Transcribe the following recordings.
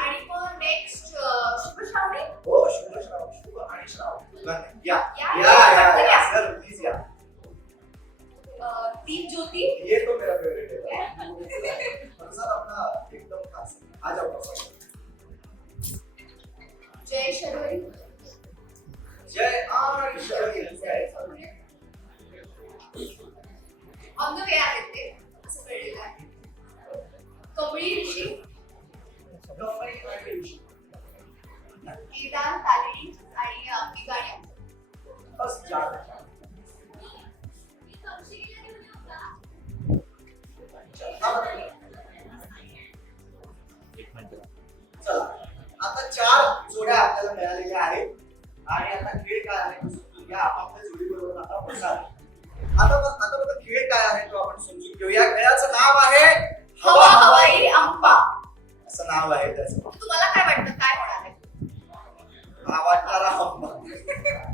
आणि मग नेक्स्ट शुभ श्रावणी. हो शुभ श्रावण, शुभ आणि श्रावण. या या, या या, या या. सर प्लीज या. दीप ज्योती. ये तो मेरा फेवरेट है. सर अपना एकदम खास. आ जाओ सर. जय शर्वरी. जय आणि शर्वरी. ऑन द वे आहेत ते असं कळलेलं आहे. कमळी ऋषी. केदार तालिणी आणि मी गाण्या. बस चार. चला आता 4 जोड्या आपल्याला मिळालेल्या आहेत आणि आता खेळ काय आहे तो समजून घ्या. आपापल्या जोडीबरोबर आता बसा. आता बघा खेळ काय आहे तो आपण समजून घेऊया. खेळाचं नाव आहे हवा हवाई अंपा. असं नाव आहे त्याचं. तुम्हाला काय वाटतं काय होणार आहे? हा वाटणारा अंबा.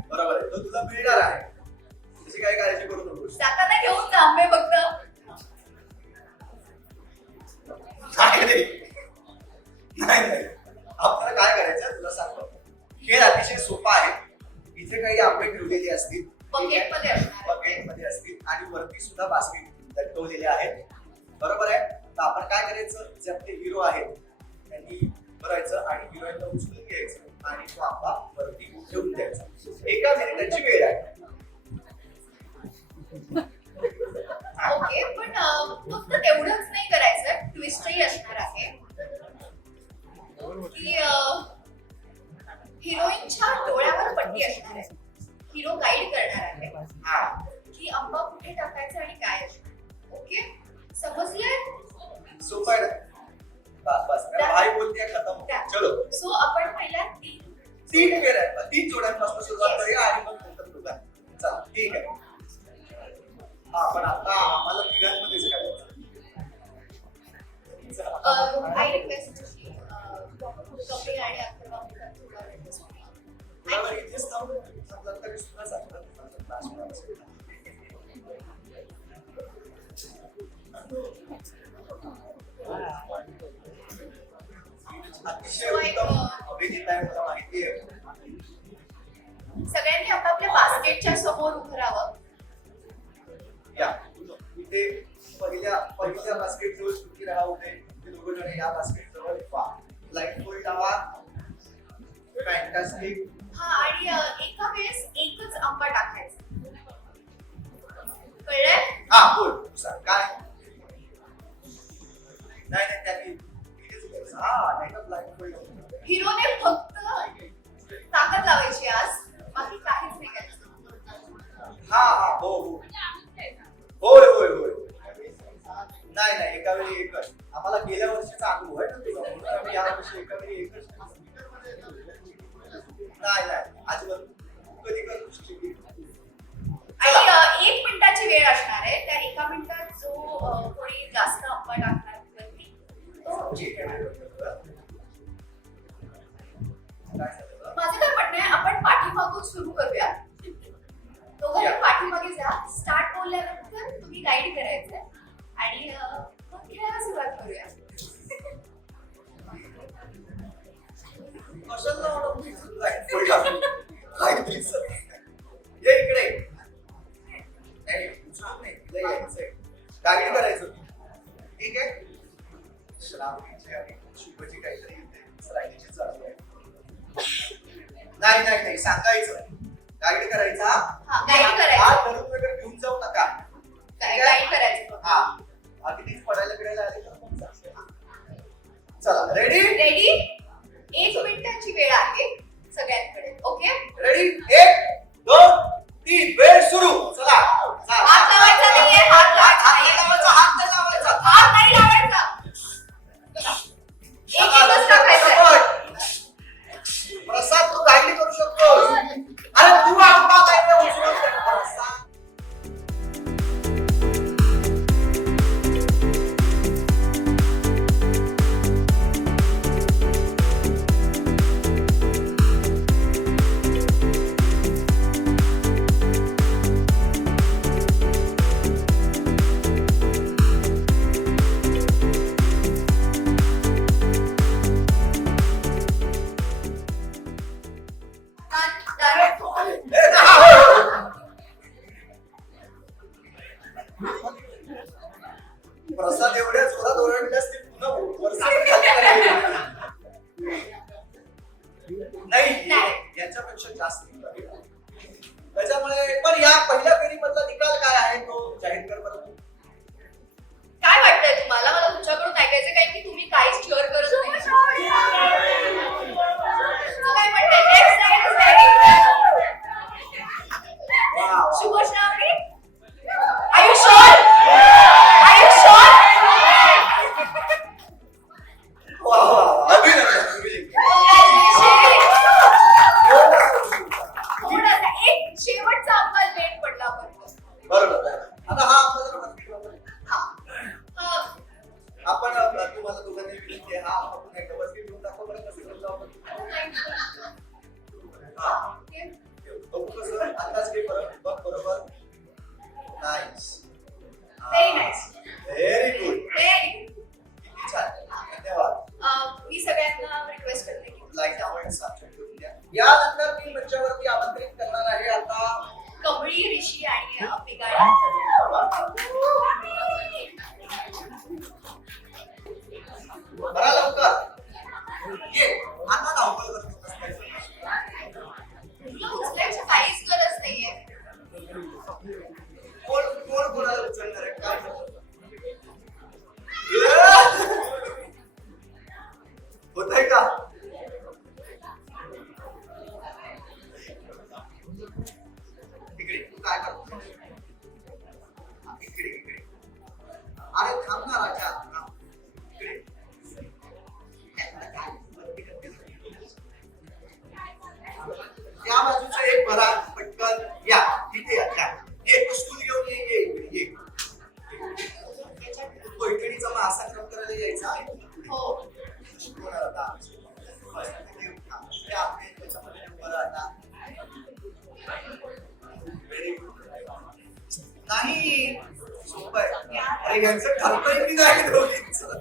बरोबर आहे, तो तुला मिळणार आहे. त्याची काही काळजी करू नकोस. जाताना घेऊन जा आंबे फक्त. नाही आपल्याला काय करायचं तुला सांगतो. खेळ अतिशय सोपा आहे. इथे काही आंबे ठेवलेले असतील बकेट मध्ये असणार. बकेट मध्ये असतील आणि वरती सुद्धा बास्केट लटकवलेले आहेत. बरोबर आहे. तर आपण काय करायचं, जे आपले हिरो आहेत त्यांनी करायचं आणि हिरोईनला उचलून घ्यायचं आणि तो आंबा वरती ठेवून द्यायचा. 1 मिनिटाची वेळ आहे. ओके पण फक्त तेवढंच नाही करायचं, ट्विस्टही असणार आहे की हिरोईनच्या डोळ्यावर पट्टी असणार आहे. हिरो गाईड करणार आहे की आंबा कुठे टाकायचा आणि काय असणार. ओके समजलंय? सोपं आहे ना. बस भाई बोलते खतम. चलो सो आपण पहिल्या 3 खेळ आहेत. 3 जोड्यांपासून सुरुवात करूया आणि मग नंतर तुला. चला ठीक आहे. हा पण आता आम्हाला तिघांमध्येच करायचं. आय रिक्वेस्ट कपडे आणि अथर्वा थोडा रिक्वेस्ट तुला इथेच थांबू. समजा तरी सुद्धा सांगतात अतिशय उत्तम अभिनेता आहे मला माहिती आहे. सगळ्यांनी आपापल्या बास्केटच्या समोर उभं राहावं. या इथे पहिल्या बास्केट जवळ सुट्टी राहा उभे. ते दोघं जण या बास्केट जवळ वा. लाईन फोल्ड लावा. फॅन्टास्टिक. हा आणि एका वेळेस एकच आंबा टाकायचा. कळलंय? हा बोल सांग काय. नाही त्यांनी इथेच करायचं. हा नाही तर लाईन फोल्ड. हिरोने फक्त ताकद लावायची आज, बाकी काहीच नाही करायचं. हा हो होय. नाही एका वेळी एकच. आम्हाला गेल्या वर्षीचा अनुभव आहे ना तुझा, म्हणून आम्ही या वर्षी एका वेळी एकच. नाही अजिबात कधी करू शकतो. आणि 1 मिनिटाची वेळ असणार आहे. त्या 1 मिनिटात जो कोणी जास्त आंबा टाकणार माझं काय म्हणणं आहे, आपण पाठीमागून सुरू करूया. दोघांनी पाठीमागे जा. स्टार्ट बोलल्यानंतर तुम्ही गाईड करायचं आणि मग खेळायला सुरुवात करूया. ये इकडे. गाडी करायचं. ठीक आहे. श्रावणीची आणि शुभची काहीतरी राहिलीची चालू आहे. नाही सांगायचं. गाईड करायचा. गाईड करायचं. हात धरून वगैरे घेऊन जाऊ नका. गाईड करायचं. हा अगदीच पडायला बिडायला आले तर मग सांगते. चला रेडी. 1 मिनिटाची वेळ आहे सगळ्यांकडे. Okay ready. 1 2 3 वेळ सुरू. चला हात लावायचा नाहीये. हात लावायचा. हात नाही लावायचा. हात नाही लावायचा. एकच टाकायचं. प्रसाद तू गाईड करू शकतोस. अरे तू आंबा काय उचलून Okay. बघू कसं आताच घे परत बघ बरोबर nice Very nice. Very good Very. किती छान धन्यवाद मी सगळ्यांना रिक्वेस्ट करते की लाईक पॉइंट्स आमच्या करून द्या यानंतर मी मंचावरती आमंत्रित करणार आहे आता कमळी ऋषी आणि आपली गाडी बरा लवकर ये आता धावपळ करतो तुला उचलायची काहीच गरज नाहीये. कोण कोण कोणाला उचलणार आहे काय होतंय का इकडे तू काय करतो इकडे इकडे अरे थांब ना राजा थांब. इकडे या बाजूचं एक भरा पटकन या तिथे या ये तो स्कूल घेऊन ये ये इकडे ये पैठणीचा महासंग्राम करायला यायचा आहे हो. कोणाला आता ते आपले त्याच्यामध्ये बरं आता नाही सोपं आहे अरे यांचं ठरतंय की नाही दोघींचं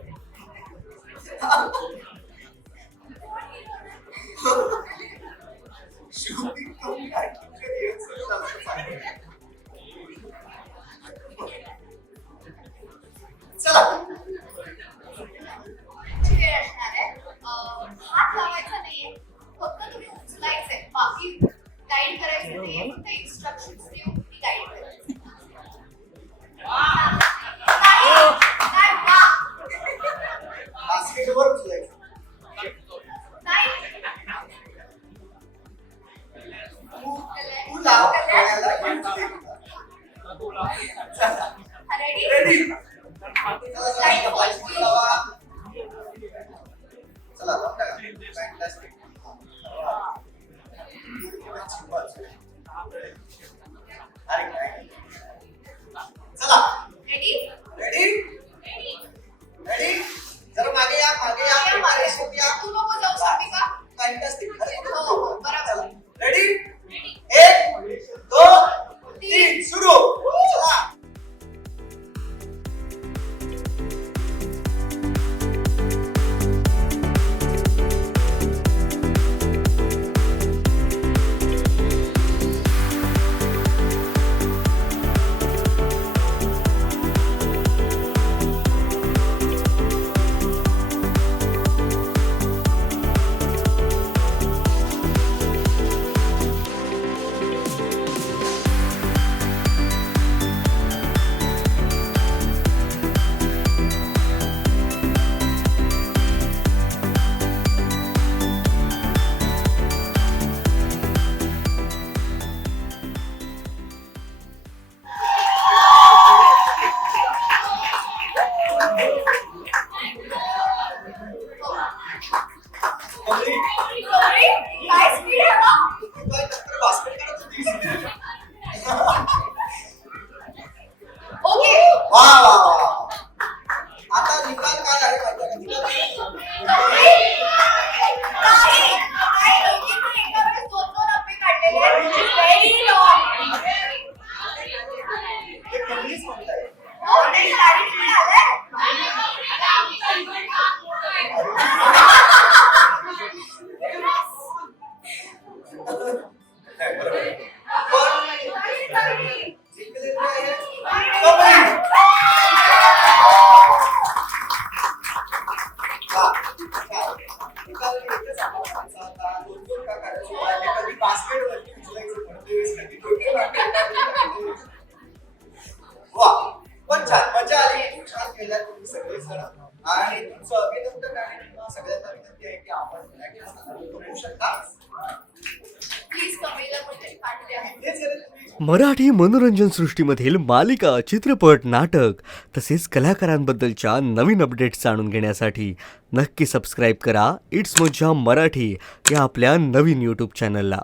शूटिंग करून काय चला ची वेळ असणार आहे. हात लावायचा नाहीये, फक्त तुम्ही उचलायचंय. बाकी गाईड करायचं नाहीये, फक्त इन्स्ट्रक्शन्स देऊन तुम्ही गाईड करायचं. नाही, नाही, वा. बास्केटवर उचलायचं नाही. तू लाव याला Ready? Ready Light falls. चला लावून टाका फॅन्टास्टिक अरे काय चला Ready? Ready Ready. रेडी जरा मागे या मागे या या मागे. रेषेत या तू नको जाऊ सात्विका. फॅन्टास्टिक हो, हो, बरोबर. Ready Ready. 1 2 3 सुरू चला Sorry, काय speed आहे बा? काय तर बास्केट करत होतीस Okay. वा वा वा आता निकाल काय आहे माहिती आहे का निकाल नाही, नाही, दोघींनी एका वेळेस 2-2 अप्पे काढलेले आहेत. Very long. हे कमीच म्हणताय हो, नाही, गाडी तिकडे आलंय. नाही, बरोबर आहे. पण जिंकलेली आहे कबड्डी. वा, छान. निकाल एकच सांगायचा होता. 2-2 का काढायचे होते. कधी बास्केटवरती उचलायचं म्हणतेस, कधी डोक्यावरती. वा पण छान मजा आली खूप छान केल्या तुम्ही सगळेजण आणि तुमचं अभिनंदन आणि तुम्हाला सगळ्यांना विनंती आहे की आपण बघू शकता प्लीज कमेला पण पाठवले आहे. इथे जर तुम्ही मराठी मनोरंजन सृष्टीमधील मालिका, चित्रपट, नाटक तसेच कलाकारांबद्दलच्या नवीन अपडेट्स जाणून घेण्यासाठी नक्की सबस्क्राईब करा इट्स मज्जा मराठी या आपल्या नवीन यूट्यूब चॅनलला.